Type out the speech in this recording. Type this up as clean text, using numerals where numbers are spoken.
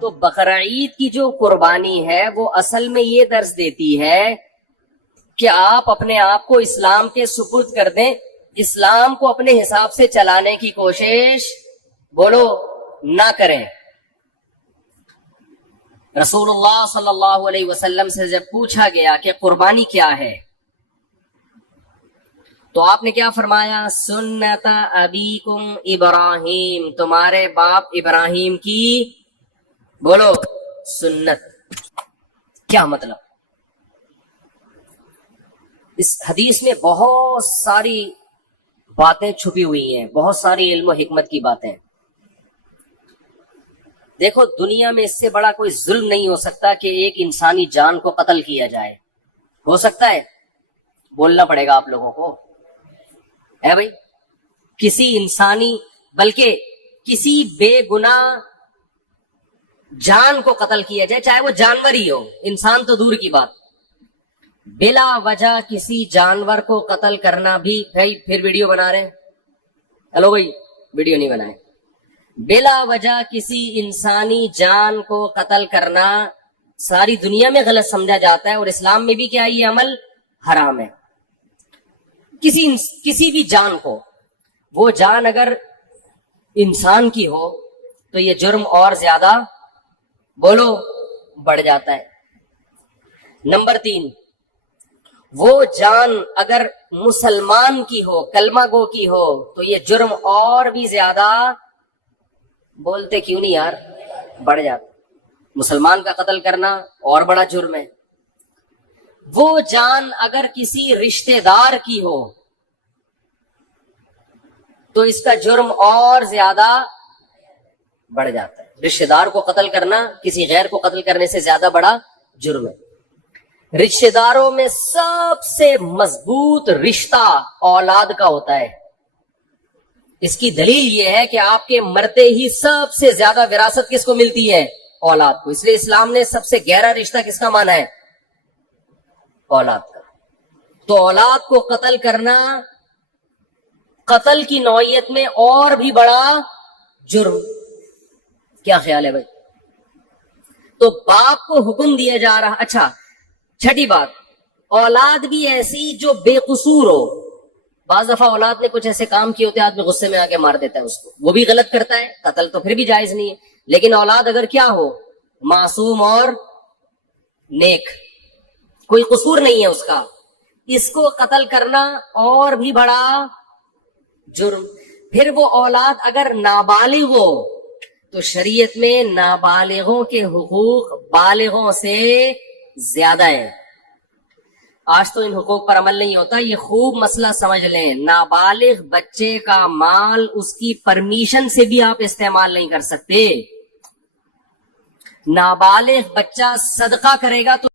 تو بقرعید کی جو قربانی ہے وہ اصل میں یہ درس دیتی ہے کہ آپ اپنے آپ کو اسلام کے سپرد کر دیں، اسلام کو اپنے حساب سے چلانے کی کوشش بولو نہ کریں۔ رسول اللہ صلی اللہ علیہ وسلم سے جب پوچھا گیا کہ قربانی کیا ہے تو آپ نے کیا فرمایا؟ سنت ابیکم ابراہیم، تمہارے باپ ابراہیم کی بولو سنت۔ کیا مطلب؟ اس حدیث میں بہت ساری باتیں چھپی ہوئی ہیں، بہت ساری علم و حکمت کی باتیں۔ دیکھو دنیا میں اس سے بڑا کوئی ظلم نہیں ہو سکتا کہ ایک انسانی جان کو قتل کیا جائے۔ ہو سکتا ہے؟ بولنا پڑے گا آپ لوگوں کو، ہے بھائی؟ کسی انسانی بلکہ کسی بے گناہ جان کو قتل کیا جائے، چاہے وہ جانور ہی ہو، انسان تو دور کی بات، بلا وجہ کسی جانور کو قتل کرنا بھی، بھائی پھر ویڈیو بنا رہے ہیں، ہلو بھائی ویڈیو نہیں بنائے، بلا وجہ کسی انسانی جان کو قتل کرنا ساری دنیا میں غلط سمجھا جاتا ہے، اور اسلام میں بھی کیا یہ عمل حرام ہے۔ کسی بھی جان کو، وہ جان اگر انسان کی ہو تو یہ جرم اور زیادہ بولو بڑھ جاتا ہے۔ نمبر 3، وہ جان اگر مسلمان کی ہو، کلمہ گو کی ہو، تو یہ جرم اور بھی زیادہ، بولتے کیوں نہیں یار، بڑھ جاتا۔ مسلمان کا قتل کرنا اور بڑا جرم ہے۔ وہ جان اگر کسی رشتہ دار کی ہو تو اس کا جرم اور زیادہ بڑھ جاتا ہے۔ رشتہ دار کو قتل کرنا کسی غیر کو قتل کرنے سے زیادہ بڑا جرم ہے۔ رشتہ داروں میں سب سے مضبوط رشتہ اولاد کا ہوتا ہے۔ اس کی دلیل یہ ہے کہ آپ کے مرتے ہی سب سے زیادہ وراثت کس کو ملتی ہے؟ اولاد کو۔ اس لیے اسلام نے سب سے گہرا رشتہ کس کا مانا ہے؟ اولاد کا۔ تو اولاد کو قتل کرنا قتل کی نوعیت میں اور بھی بڑا جرم۔ کیا خیال ہے بھائی؟ تو باپ کو حکم دیا جا رہا۔ اچھا چھٹی بات، اولاد بھی ایسی جو بے قصور ہو۔ بعض دفعہ اولاد نے کچھ ایسے کام کیے ہوتے ہیں، آدمی غصے میں آ کے مار دیتا ہے اس کو، وہ بھی غلط کرتا ہے، قتل تو پھر بھی جائز نہیں ہے۔ لیکن اولاد اگر کیا ہو، معصوم اور نیک، کوئی قصور نہیں ہے اس کا، اس کو قتل کرنا اور بھی بڑا جرم۔ پھر وہ اولاد اگر نابالغ ہو تو شریعت میں نابالغوں کے حقوق بالغوں سے زیادہ ہے۔ آج تو ان حقوق پر عمل نہیں ہوتا، یہ خوب مسئلہ سمجھ لیں۔ نابالغ بچے کا مال اس کی پرمیشن سے بھی آپ استعمال نہیں کر سکتے۔ نابالغ بچہ صدقہ کرے گا تو